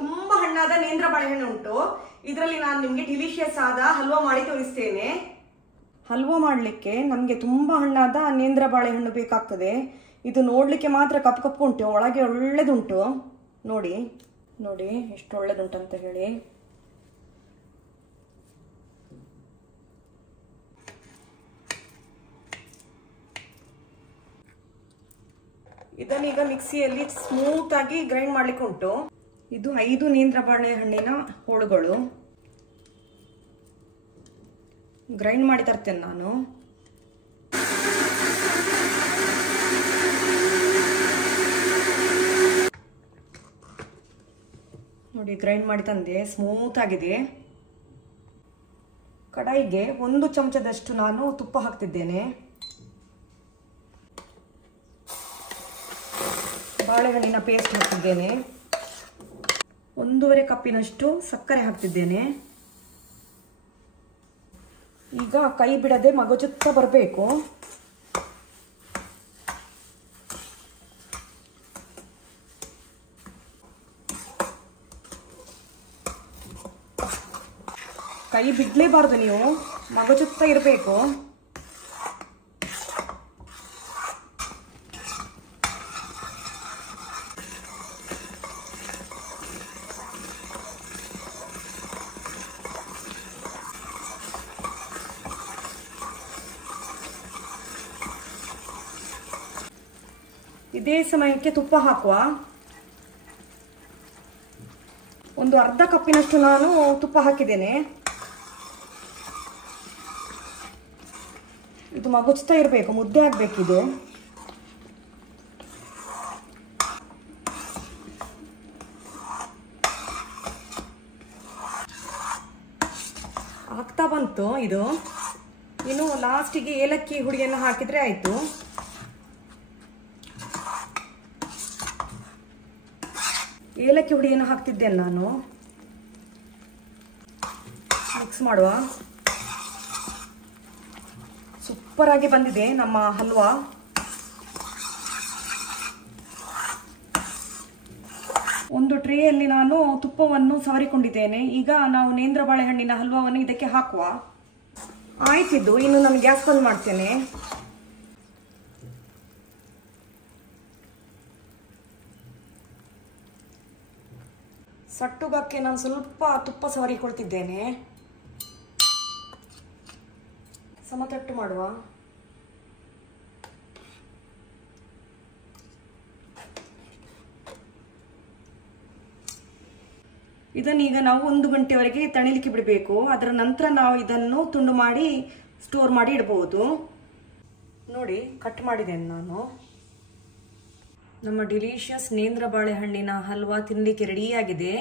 ತುಂಬಾ ಹಣ್ಣಾದ ನೇಂದ್ರ ಬಾಳೆಹಣ್ಣು ಉಂಟು. ಇದರಲ್ಲಿ ನಾನು ನಿಮ್ಗೆ ಡಿಲಿಷಿಯಸ್ ಆದ ಹಲ್ವಾ ಮಾಡಿ ತೋರಿಸ್ತೇನೆ. ಹಲ್ವಾ ಮಾಡಲಿಕ್ಕೆ ನಮಗೆ ತುಂಬಾ ಹಣ್ಣಾದ ನೇಂದ್ರ ಬಾಳೆಹಣ್ಣು ಬೇಕಾಗ್ತದೆ. ಇದು ನೋಡ್ಲಿಕ್ಕೆ ಮಾತ್ರ ಕಪ್ಪು ಕಪ್ಪು ಉಂಟು, ಒಳಗೆ ಒಳ್ಳೆದುಂಟು. ನೋಡಿ ನೋಡಿ ಎಷ್ಟು ಒಳ್ಳೆದುಂಟಂತ ಹೇಳಿ. ಇದನ್ನೀಗ ಮಿಕ್ಸಿಯಲ್ಲಿ ಸ್ಮೂತ್ ಆಗಿ ಗ್ರೈಂಡ್ ಮಾಡ್ಲಿಕ್ಕೆ ಉಂಟು. ಇದು 5 ನೇಂದ್ರ ಬಾಳೆಹಣ್ಣಿನ ಹೋಳುಗಳು. ಗ್ರೈಂಡ್ ಮಾಡಿ ತರ್ತೇನೆ ನಾನು. ನೋಡಿ ಗ್ರೈಂಡ್ ಮಾಡಿ ತಂದೆ, ಸ್ಮೂತ್ ಆಗಿದೆ. ಕಡಾಯಿಗೆ 1 ಚಮಚದಷ್ಟು ನಾನು ತುಪ್ಪ ಹಾಕ್ತಿದ್ದೇನೆ. ಬಾಳೆಹಣ್ಣಿನ ಪೇಸ್ಟ್ ಹಾಕ್ತಿದ್ದೇನೆ. 1.5 ಕಪ್ಪಿನಷ್ಟು ಸಕ್ಕರೆ ಹಾಕ್ತಿದ್ದೇನೆ. ಈಗ ಕೈ ಬಿಡದೆ ಮಗುಚುತ್ತಾ ಬರಬೇಕು. ಕೈ ಬಿಡ್ಲೇಬಾರ್ದು, ನೀವು ಮಗುಚುತ್ತಾ ಇರಬೇಕು. ಇದೇ ಸಮಯಕ್ಕೆ ತುಪ್ಪ ಹಾಕುವ. 1/2 ಕಪ್ಪಿನಷ್ಟು ನಾನು ತುಪ್ಪ ಹಾಕಿದ್ದೇನೆ. ಇದು ಮಗುಚ್ತಾ ಇರಬೇಕು, ಮುದ್ದೆ ಆಗ್ಬೇಕಿದು. ಆಗ್ತಾ ಬಂತು ಇದು. ಇನ್ನು ಲಾಸ್ಟಿಗೆ ಏಲಕ್ಕಿ ಹುಡಿಯನ್ನು ಹಾಕಿದ್ರೆ ಆಯ್ತು. ಏಲಕ್ಕಿ ಹುಡಿಯನ್ನು ಹಾಕ್ತಿದ್ದೇನೆ ನಾನು. ಮಿಕ್ಸ್ ಮಾಡುವ. ಸೂಪರ್ ಆಗಿ ಬಂದಿದೆ ನಮ್ಮ ಹಲ್ವಾ. ಒಂದು ಟ್ರೇಯಲ್ಲಿ ನಾನು ತುಪ್ಪವನ್ನು ಸವರಿಕೊಂಡಿದ್ದೇನೆ. ಈಗ ನಾವು ನೇಂದ್ರ ಬಾಳೆಹಣ್ಣಿನ ಹಲ್ವಾವನ್ನು ಇದಕ್ಕೆ ಹಾಕುವ. ಆಯ್ತಿದ್ದು, ಇನ್ನು ನಾನು ಗ್ಯಾಸ್ ಬಂದ್ ಮಾಡ್ತೇನೆ. ಸಟ್ಟುಗಕ್ಕೆ ನಾನು ಸ್ವಲ್ಪ ತುಪ್ಪ ಸವರಿಕೊಳ್ತಿದ್ದೇನೆ. ಸಮತಟ್ಟು ಮಾಡುವ. ಇದನ್ನೀಗ ನಾವು 1 ಗಂಟೆವರೆಗೆ ತಣಿಲಿಕ್ಕೆ ಬಿಡಬೇಕು. ಅದರ ನಂತರ ನಾವು ಇದನ್ನು ತುಂಡು ಮಾಡಿ ಸ್ಟೋರ್ ಮಾಡಿ ಇಡಬಹುದು. ನೋಡಿ ಕಟ್ ಮಾಡಿದ್ದೇನೆ ನಾನು. ನಮ್ಮ ಡಿಲಿಷಿಯಸ್ ನೇಂದ್ರ ಬಾಳೆಹಣ್ಣಿನ ಹಲ್ವಾ ತಿನ್ನಲಿಕ್ಕೆ ರೆಡಿಯಾಗಿದೆ.